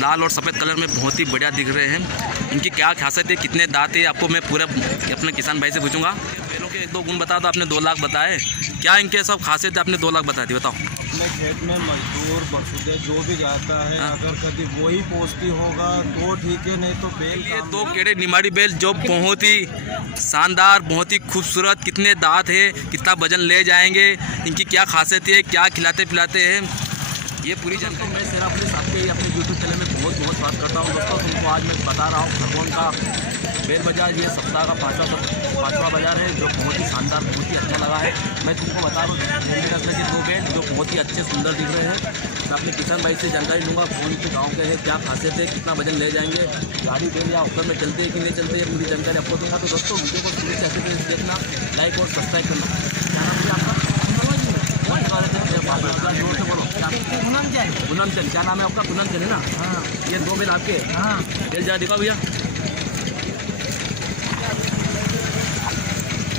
लाल और सफ़ेद कलर में बहुत ही बढ़िया दिख रहे हैं। इनकी क्या खासियत है, कितने दांत है, आपको मैं पूरा अपने किसान भाई से पूछूंगा। बैलों के एक दो गुण बता दो, आपने 2 लाख बताए, क्या इनके सब खासियत है, आपने 2 लाख बता दी, बताओ। अपने खेत में मजदूर बसुदे जो भी जाता है, अगर कभी वही पोस्टी होगा तो ठीक है, नहीं तो बेल। ये 2 केड़े निमाड़ी बैल जो बहुत ही शानदार, बहुत ही खूबसूरत, कितने दांत है, कितना वजन ले जाएंगे, इनकी क्या खासियत है, क्या खिलाते पिलाते हैं, ये पूरी जानकारी मैं सेरापुलिस आपके अपने यूट्यूब चैनल में बहुत स्वागत करता हूँ। दोस्तों तुमको आज मैं बता रहा हूँ खरगोन का बैल बाजार, ये सप्ताह का 5वां बाजार है जो बहुत ही शानदार, बहुत ही अच्छा लगा है। मैं तुमको बता रहा हूँ रेंडी नस्ल के 2 बैल जो बहुत ही अच्छे सुंदर दिख रहे हैं। मैं अपने किसान भाई से जानकारी लूँगा कौन से गाँव के हैं, क्या खासियत है, कितना वजन ले जाएंगे, गाड़ी बैल या ऊपर में चलते हैं कि नहीं चलते, ये पूरी जानकारी आपको दूँगा। तो दोस्तों वीडियो को शुरू से अच्छे से देखना, लाइक और सब्सक्राइब करना। क्या नाम है आपका? पूनम चंद, क्या नाम है आपका? पूनम चंद है ना? हाँ। ये 2 बैल आपके? हाँ। बैल जरा दिखाओ भैया,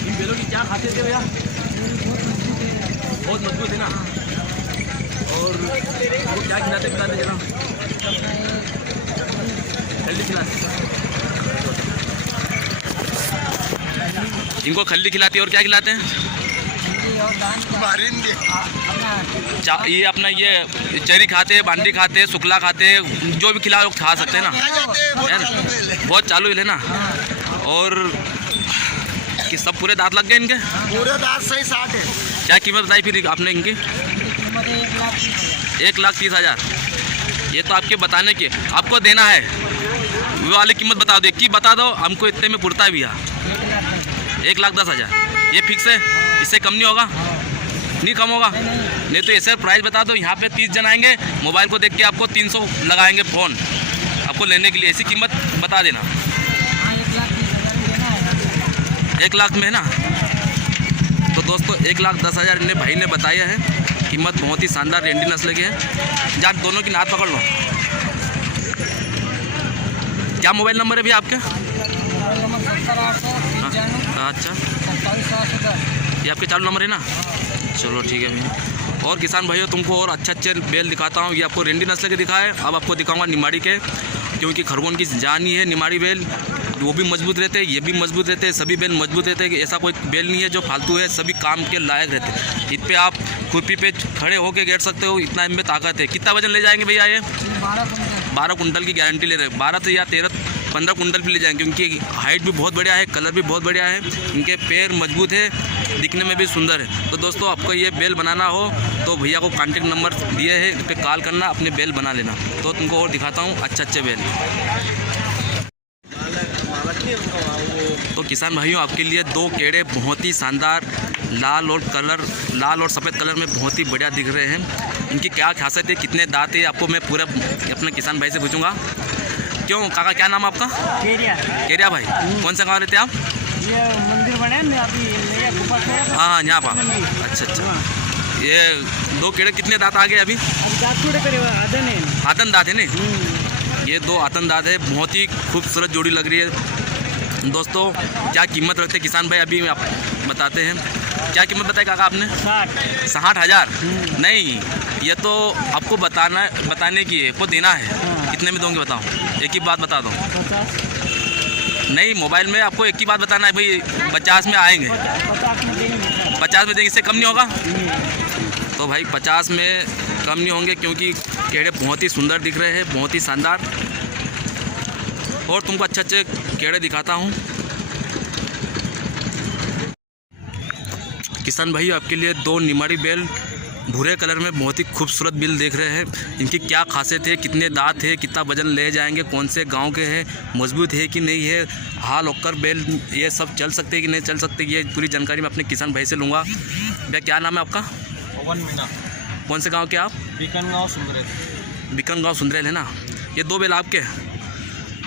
इन बैलों की क्या खासियत है भैया? बहुत मजबूत है ना। और वो क्या खिलाते पिलाते जरा? खल्ली खिलाते, इनको खल्ली खिलाती है और क्या खिलाते हैं? ये अपना ये चेरी खाते हैं, बांडी खाते हैं, शुक्ला खाते हैं, जो भी खिलाओ खा सकते हैं ना, है ना? बहुत चालू है ना। और कि सब पूरे दांत लग गए इनके? पूरे दांत सही 60 है। क्या कीमत बताई फिर आपने इनकी? 1,30,000। ये तो आपके बताने की, आपको देना है वो वाली कीमत बता दो, की बता दो हमको, इतने में पुरता है भैया। 1,10,000 ये फिक्स है, इससे कम नहीं होगा? नहीं कम होगा? नहीं तो ऐसे प्राइस बता दो, यहाँ पे 30 जन आएंगे, मोबाइल को देख के आपको 300 लगाएंगे फ़ोन आपको लेने के लिए, ऐसी कीमत बता देना। 1 लाख में है ना? तो दोस्तों 1,10,000 इन्हें भाई ने बताया है, कीमत बहुत ही शानदार रेंडी नस्ल की है। जब दोनों की नाथ पकड़ लो। क्या मोबाइल नंबर है भैया आपके? अच्छा, ये आपके चालू नंबर है ना? चलो ठीक है भैया। और किसान भाइयों तुमको और अच्छे बैल दिखाता हूँ। ये आपको रेंडी नस्ल के दिखाए, अब आपको दिखाऊंगा निमाड़ी के, क्योंकि खरगोन की जान ही है निमाड़ी बैल। वो भी मजबूत रहते हैं, ये भी मजबूत रहते हैं, सभी बैल मजबूत रहते हैं। ऐसा कोई बैल नहीं है जो फालतू है, सभी काम के लायक रहते हैं। इत पे आप खुरपी पे खड़े होके गेट सकते हो, इतना इनमें ताकत है। कितना वजन ले जाएंगे भैया ये? 12 कुंटल की गारंटी ले रहे हैं। 12 से या 13-15 कुंटल भी ले जाएंगे। उनकी हाइट भी बहुत बढ़िया है, कलर भी बहुत बढ़िया है, इनके पैर मजबूत है, दिखने में भी सुंदर है। तो दोस्तों आपको ये बैल बनाना हो तो भैया को कॉन्टेक्ट नंबर दिए है, इस पर कॉल करना, अपने बैल बना लेना। तो तुमको और दिखाता हूँ अच्छे बैल। तो किसान भाइयों आपके लिए 2 केड़े बहुत ही शानदार लाल और सफ़ेद कलर में बहुत ही बढ़िया दिख रहे हैं। इनकी क्या खासियत है, कितने दांत है, आपको मैं पूरा अपने किसान भाई से पूछूंगा। क्यों काका, क्या नाम आपका? केरिया भाई। कौन सा गाँव रहते हैं आप? ये मंदिर बने ना अभी, हाँ यहाँ पर। अच्छा, ये 2 केड़े कितने दांत आ गए अभी? आतन दांत है ना? ये 2 आतन दांत है, बहुत ही खूबसूरत जोड़ी लग रही है। दोस्तों क्या कीमत रखते हैं किसान भाई, अभी आप बताते हैं। क्या कीमत बताई काका आपने? 60,000। नहीं, ये तो आपको बताने की है, को देना है। कितने में दोगे बताओ? एक ही बात बता दो। 50। नहीं, मोबाइल में आपको एक ही बात बताना है भाई, 50 में आएंगे। 50 में देंगे, इससे कम नहीं होगा? तो भाई 50 में कम नहीं होंगे, क्योंकि केड़े बहुत ही सुंदर दिख रहे हैं, बहुत ही शानदार। और तुमको अच्छे केड़े दिखाता हूँ। किसान भाई आपके लिए 2 निमाड़ी बैल भूरे कलर में बहुत ही खूबसूरत बैल देख रहे हैं। इनकी क्या खासियत है, कितने दांत है, कितना वजन ले जाएंगे, कौन से गांव के हैं, मजबूत है कि नहीं है, हाल होकर बैल ये सब चल सकते हैं कि नहीं चल सकते, ये पूरी जानकारी मैं अपने किसान भाई से लूँगा। भैया क्या नाम है आपका? पवन मीना। कौन से गाँव के आप? बीकन गाँव सुंदरेल है ना? ये 2 बैल आपके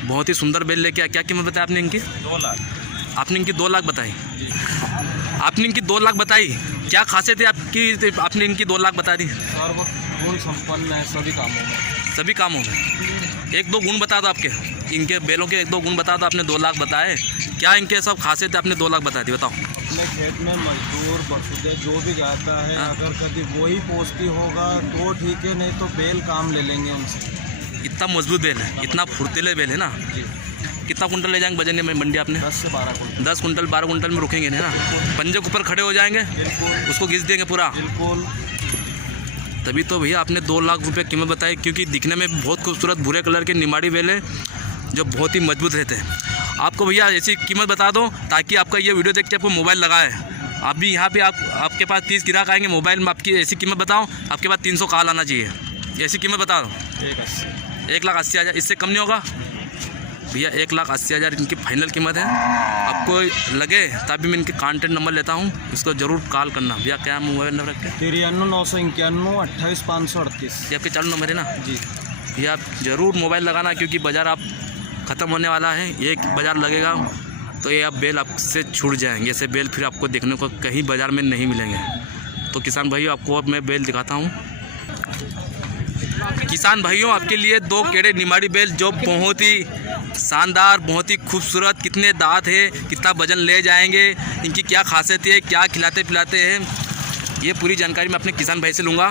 बहुत ही सुंदर बैल लेके क्या कीमत बताई आपने इनकी? 2 लाख। आपने इनकी 2 लाख बताई? आपने इनकी 2 लाख बताई, क्या खासियत है आपकी, आपने इनकी 2 लाख बता दी? सर्वगुण संपन्न है सभी कामों में। 1-2 गुण बता दो आपके, इनके बैलों के 1-2 गुण बता दो। आपने 2 लाख बताए, क्या इनके सब खासियत है, आपने 2 लाख बता दी, बताओ। अपने खेत में मजदूर बसुदे जो भी जाता है, अगर कभी वही पोस्टी होगा तो ठीक है, नहीं तो बैल काम ले लेंगे उनसे। इतना मजबूत बेल है, इतना फुर्तीले बेल है ना। कितना कुंटल ले जाएंगे वजन में मंडी आपने? 10 से 12 कुंटल। 10 कुंटल 12 कुंटल में रुकेंगे ना? पंजे के ऊपर खड़े हो जाएंगे, बिल्कुल उसको घिस देंगे पूरा। बिल्कुल। तभी तो भैया आपने 2 लाख रुपए कीमत बताई, क्योंकि दिखने में बहुत खूबसूरत भूरे कलर के निमाड़ी बेल है जो बहुत ही मजबूत रहते हैं। आपको भैया ऐसी कीमत बता दो ताकि आपका ये वीडियो देख के आपको मोबाइल लगाए। आप भी यहाँ पे आपके पास 30 ग्राहक आएंगे, मोबाइल में आपकी ऐसी कीमत बताओ, आपके पास 300 कॉल आना चाहिए। ऐसी कीमत बता दो। 1,80,000, इससे कम नहीं होगा भैया। 1,80,000 इनकी फाइनल कीमत है। आपको लगे तभी मैं इनके कॉन्टेक्ट नंबर लेता हूँ, इसको ज़रूर कॉल करना। भैया क्या मोबाइल नंबर रखते हैं? 93 991 28 538। ये आपके चालू नंबर है ना जी। भैया? आप ज़रूर मोबाइल लगाना, क्योंकि बाज़ार आप ख़त्म होने वाला है। एक बाज़ार लगेगा तो ये आप बेल आपसे छूट जाएंगे। ऐसे बेल फिर आपको देखने को कहीं बाज़ार में नहीं मिलेंगे। तो किसान भाइयों, आपको अब मैं बेल दिखाता हूँ। किसान भाइयों, आपके लिए 2 केड़े निमाड़ी बेल जो बहुत ही शानदार, बहुत ही खूबसूरत, कितने दांत है, कितना वजन ले जाएंगे, इनकी क्या खासियत है, क्या खिलाते पिलाते हैं, ये पूरी जानकारी मैं अपने किसान भाई से लूँगा।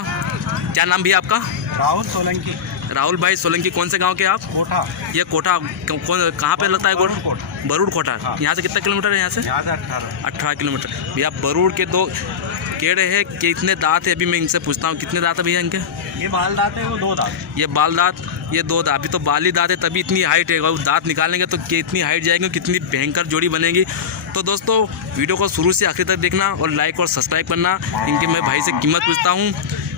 क्या नाम भैया आपका? राहुल सोलंकी। राहुल भाई सोलंकी। कौन से गांव के आप? कोठा। ये कोठा कौन कहाँ पे लगता है? बरूड़। बरूड़ कोठा। हाँ। यहाँ से कितना किलोमीटर है? यहाँ से 18 किलोमीटर। भैया बरूड़ के 2 केड़े हैं, कितने दांत है? अभी मैं इनसे पूछता हूँ कितने दांत है भैया इनके? ये बाल दांत है, वो 2 दांत। ये बाल दांत, ये 2 दांत। अभी तो बाली दांत है तभी इतनी हाइट है, और दांत निकालेंगे तो कितनी हाइट जाएगी, कितनी भयंकर जोड़ी बनेगी। तो दोस्तों वीडियो को शुरू से आखिर तक देखना और लाइक और सब्सक्राइब करना। इनकी मैं भाई से कीमत पूछता हूँ,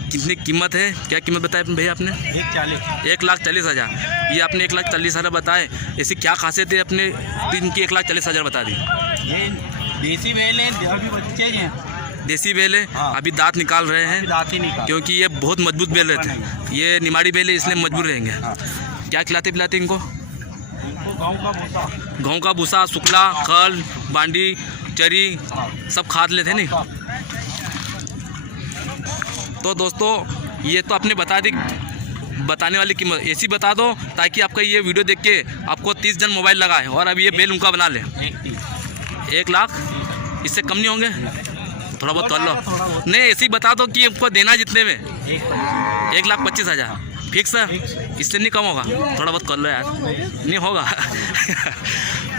कितनी कीमत है? क्या कीमत बताया भैया आपने? 1,40,000। ये आपने 1,40,000 बताए। ऐसी क्या खासियत है अपने इनकी 1,40,000 बता दी? ये देसी बेल है, अभी बच्चे हैं। देसी बेल है। हाँ। अभी दांत निकाल रहे हैं, दांत ही निकाल। क्योंकि ये बहुत मजबूत बेल रहते हैं। ये निमाड़ी बेल है, इसलिए मजबूत रहेंगे। हाँ। क्या खिलाते पिलाते इनको? गाँव का भूसा। गेहूँ का भूसा, शुक्ला, खल, बांडी, चरी, हाँ। सब खाद लेते हैं नहीं? तो दोस्तों ये तो आपने बता दी, बताने वाली कीमत ऐसी बता दो ताकि आपका ये वीडियो देख के आपको 30 जन मोबाइल लगाए और अब ये बेल उनका बना ले। 1 लाख, इससे कम नहीं होंगे? थोड़ा बहुत कर लो। नहीं, ऐसे ही बता दो कि आपको देना जितने में। 1,25,000 फिक्स है, इससे नहीं कम होगा? थोड़ा बहुत कर लो यार, नहीं होगा?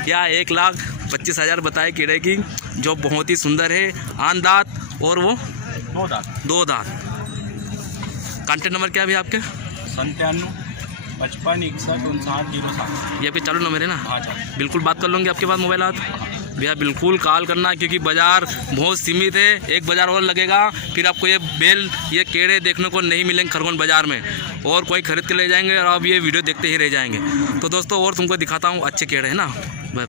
क्या 1,25,000 बताए कीड़े की, जो बहुत ही सुंदर है, आन दांत और वो 2 दांत। कॉन्टेक्ट नंबर क्या है भैया आपके? 97 55 61 59 07। ये आपके चालू नंबर है ना? हाँ सर। बिल्कुल बात कर लूँगी आपके पास मोबाइल हाथ भैया। बिल्कुल कॉल करना, क्योंकि बाज़ार बहुत सीमित है। एक बाज़ार और लगेगा, फिर आपको ये बेल, ये केड़े देखने को नहीं मिलेंगे खरगोन बाज़ार में, और कोई खरीद के ले जाएंगे और आप ये वीडियो देखते ही रह जाएंगे। तो दोस्तों और तुमको दिखाता हूँ अच्छे केड़े है ना।